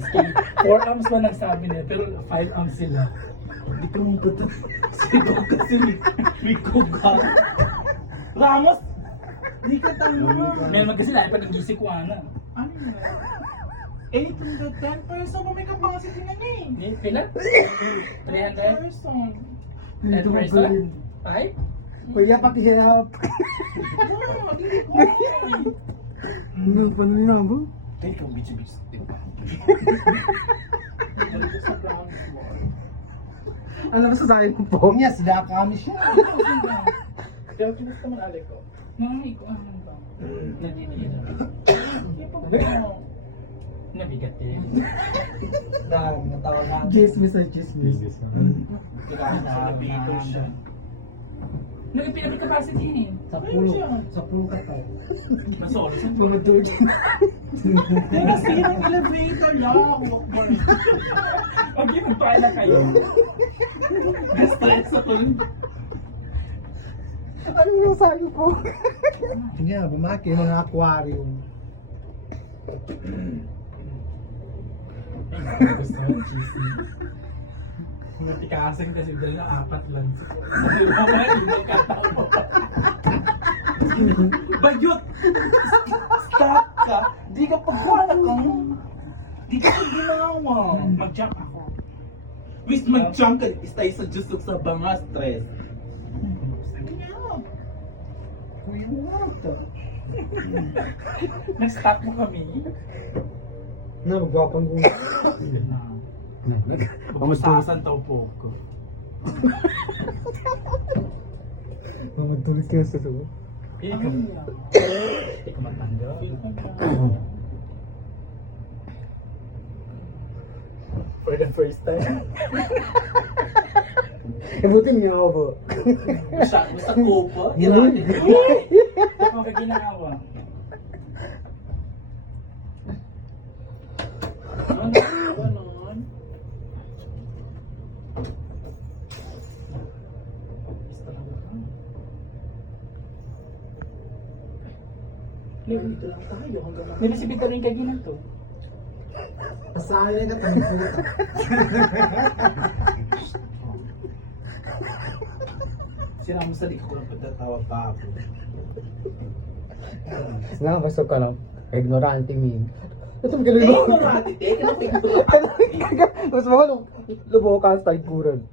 4 arms pa nagsabi niya, pero 5 arms sila. Hindi ko mong puto. Siko kasi may kuga. Ramos! Hindi ka tama. Meron kasi lahat pa ng gisik ko, Ana. Ano yun? 810 person pa may capacity na niya eh. Hindi, kailan? 300? Person. 10 person? 5? Kuya, pakihirap. Wow, hindi ko. Ano pa na ba? Ay, ikaw, bitch. Ano ba sasakin mo po? Niya, sila kami siya. Pero kinusta man alay ko. Mga ko, ano ba? Naninira. Hindi pa ba? Nabigat eh. Dahil natawag na. Chismis ay chismis. Nakapito siya. Pinapit-capacity eh. Sa pulo ka tayo. Masolo siya. Mga tulog. Kasi yun ang elevator lang. Mag-i-magpakain na kayo. Gastress sa tulog. Ano yung sayo po? Nga, bumaki mga aquarium. Gusto mo cheesy. Matikasin kasi dahil na 4 lang. Bayot! Stop ka! Di ka pagkuhanak kang... Di ka ginawa. Mag-jump ako. Wis mag-jump ka, istay sa jusok sa banga stress. Kuya mo nga ito. Nag-stop mo kami. Na, magwapang kong... Yun na. Pamustasan tao po ko. Mga tulog ka sa tubo. Ikaw. Ikaw matanda. For the first time. Ibutin niyo ako po. Basta kopa. Yun. Ikaw ka ginagawa. Ganon. Dito lang tayo hanggang Nilisipita rin kayo na to. Pasahin ka tayo puta. Sira mo sa likod ko ng pagtatawa pa ako. Nakabasok ka lang. Ignorante min. Ito ang galing mo. Ignorante, teka na ignorante. Mas mga lubo ka sa tagpuran.